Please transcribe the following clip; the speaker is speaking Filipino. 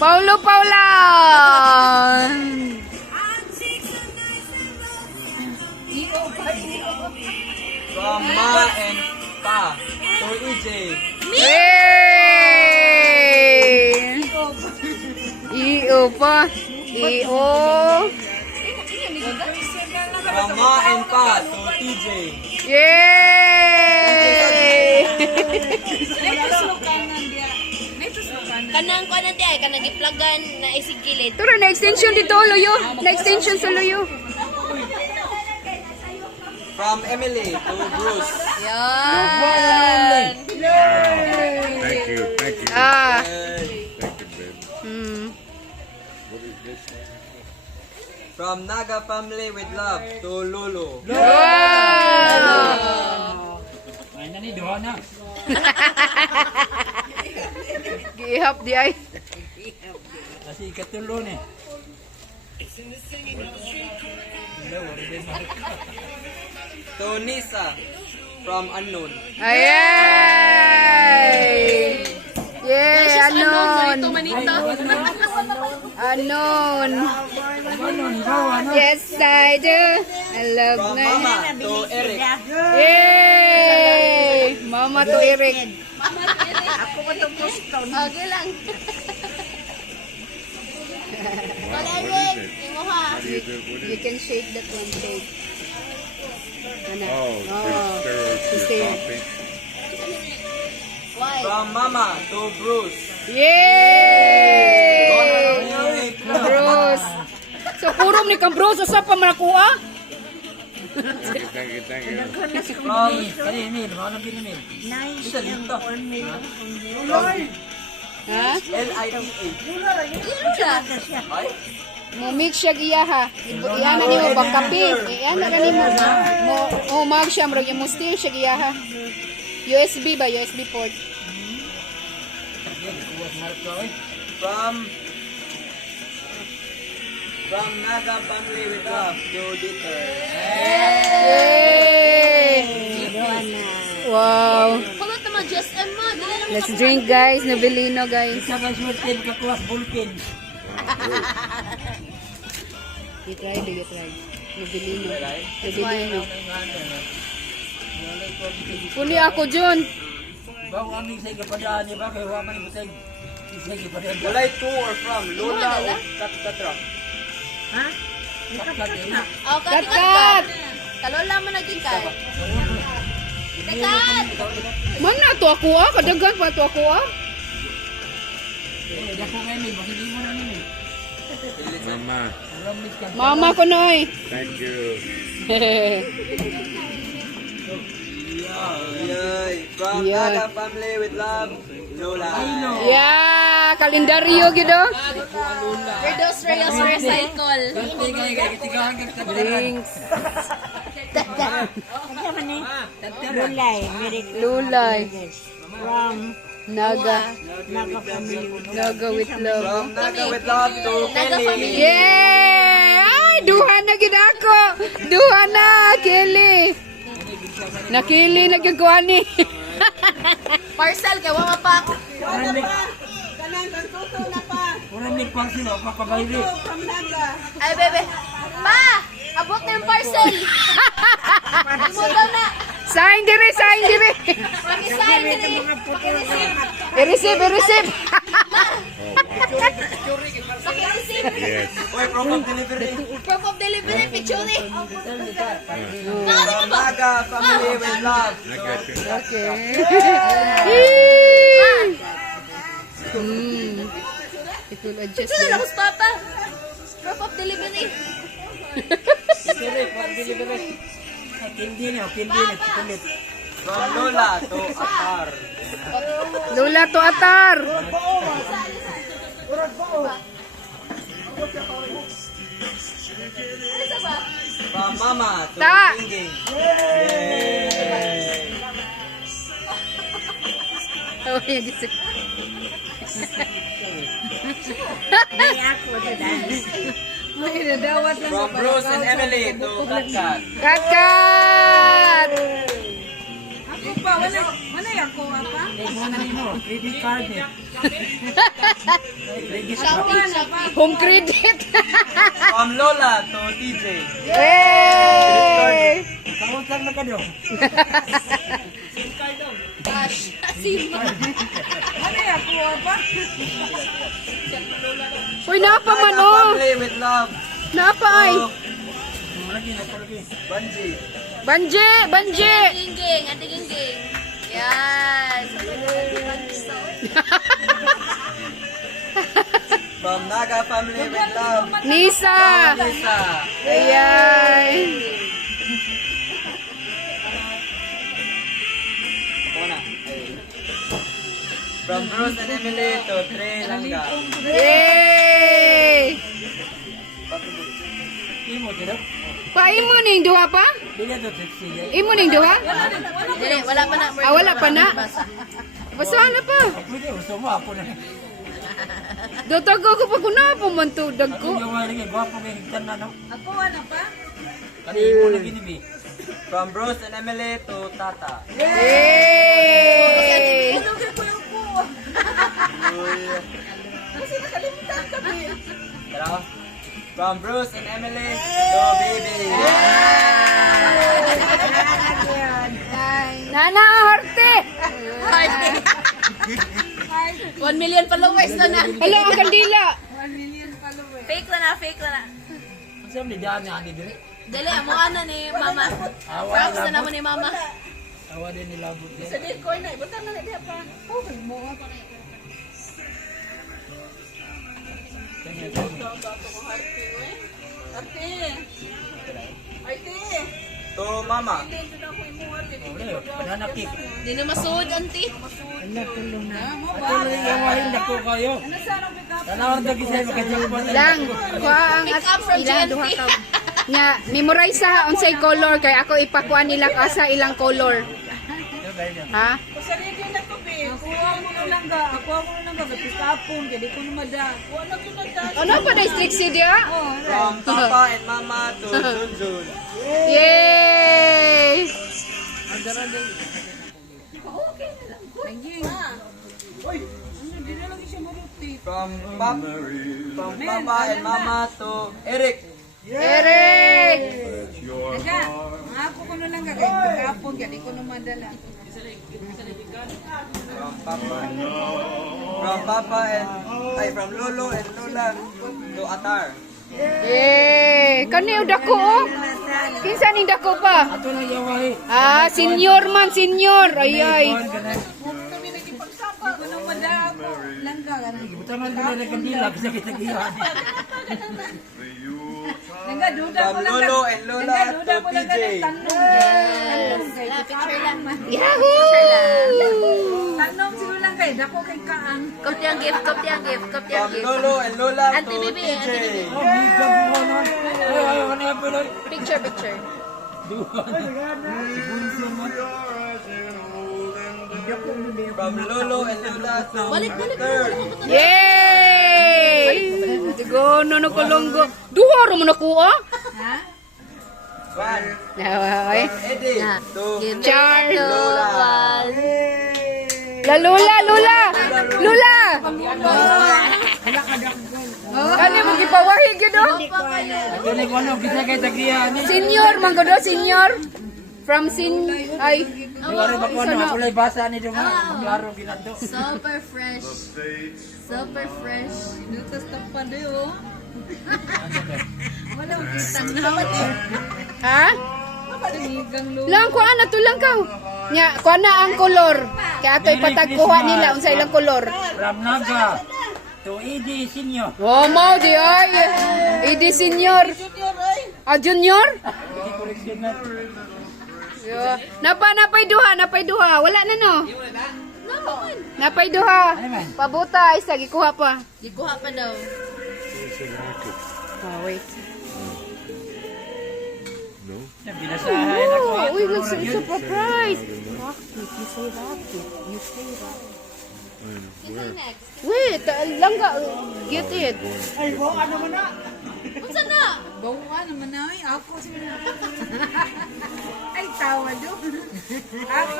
Paulo Paula. From Ma and Pa to EJ. Yay! EO pa. EO. From Ma and Pa to TJ. Yay! Kanang ko na ay kanang iplagan na isigilid. Turo na extension dito, Loyo. Na extension sa Loyo. From Emily to Bruce. Yan. Thank you. Ah. Thank you, babe. What is this? From Naga family with love to Lulu. Wow! Gihap di ay. Kasi katulo ni. To Nisa from unknown. Ayay! Yay! Anon! Manito. Anon! Yes, I do. I love From my... Mama to Eric. Yay! Mama to Eric. Okay lang. What is it? Imo ha. How do you do? What You is can shake that one, shake. Ano? Oh, Oh. to stir coffee. Why? From Mama to Bruce. Yay! Bruce. So, puro ni kang Bruce. Asa pa manakuha? Thank you. From Ha? LITA. Ay? Mo-mix siya iya ha. Iyan na nimo bang kape. Iyan na nimo. Mo mag siya murag mo steer siya iya ha. USB ba? USB port. From Naga family with love to Dieter. Yay! Wow. Kulot naman just and ma. Dili lang Let's drink guys. Novelino guys. You try. Novelino. Novelino. Puni ako Jun. Walay to or from Lola o Katra. Oh, Kat kat. Kalola mo na gid kay. Kat. Man na to ako ah. Kadagan pa to ako ah. Mama, Mama ko noy. thank you. Yay! From Yan. Naga family with love, Lola. Yeah, kalendaryo gido. Reduce, reuse, recycle. Drinks. Lulay, Lulay. from Naga. Nakapamilya. Naga with love. From Naga with love to Kelly. Yay! Ay, duha na gid ako. Duha na, Kelly. Nakili na gyud ko ani. Parcel kay wa mapak. Ay bebe. Pa, abot na yung parcel. Imo daw na. Sign dire. Paki-sign diri. I-receive. Paki-receive. Yes. Oy, proof of delivery. Proof of delivery picture ni. From Naga family with love. I got you. Okay. It will adjust. Ito na lang papa. Proof of delivery. From Lola to Atar. Lola to atar. From Mama to Ta. Tinging. Yay! Oh, yan dito. From Bruce and Emily to Katkat. Kat! Ako pa, wala ako apa? Home credit. From Lola to TJ. Hey! Gosh, si Ma. Uy, napa man Naga oh. family with love. Napa ay. To Banji. Banje, banje. Gingging, ate gingging. Yes. From Naga family with love. Nisa. Lisa. Ayan. Ako na. From Bruce and Emily to Trey Langga. Yay! Paimo ning duha pa? Imo ning duha? Dili, wala pa na. Ah, wala pa na. Basahan na pa. Dotago ko pa kuna po man to dagko. From Bruce and Emily to Tata. Yay! Pero, from Bruce and Emily to Baby. Nana Harte. 1 million followers na na. Hello, ang kandila. Fake na na, fake na na. Dili, mo ano ni Mama. Props na naman ni Mama. Sa Discord na, ibutang na diha pa. To Mama. Di na masuod, auntie. Lang, kuha ang Pick up from ilang GNP. duha ka. Nga, memorize sa unsay color kay ako ipakuha nila ka sa ilang color. Ha? Ano pa na strict si dia? From Papa and Mama to Junjun. Yay! From Papa and Mama to Eric. Eric! From Lolo and Lola to Atar. Yay! Kani dako oh. Kinsa ning dako pa? Ah, senior man, senior. Ay ay. From Lolo and Lola to PJ. Picture lang. Yahoo! Kopti ang gift, kopti ang gift, kopti ang From gift. Lolo and Lola to Auntie Bibi, PJ. Picture, picture. From Lolo and Lola to Balik, balik, Third. Yay! Digo no kulonggo. Duha ra mo nakuha? One. Ay. Eddie to Char. Lola. La Lula, Lula. Lula. Kani mo gipawahi gyud oh. Senior man gud oh, senior. From ay Super fresh. Super fresh. ha? Lang ko ana tulang ka. Nya ko na ang kolor. Kaya ato ipatagkuha nila unsa ilang kolor. From Naga to ED Senior. Oh, mo di ay. Idi senior. Ah, junior? Yo. Napay duha. Wala na no. Napay duha. Pabuta isa gikuha pa. Di kuha pa daw. Oh, wait. Binasahay na ko. Oh, it's a surprise. You say that. You say that. Next. Wait, langga, get it. Unsa na? Ay, tawa do.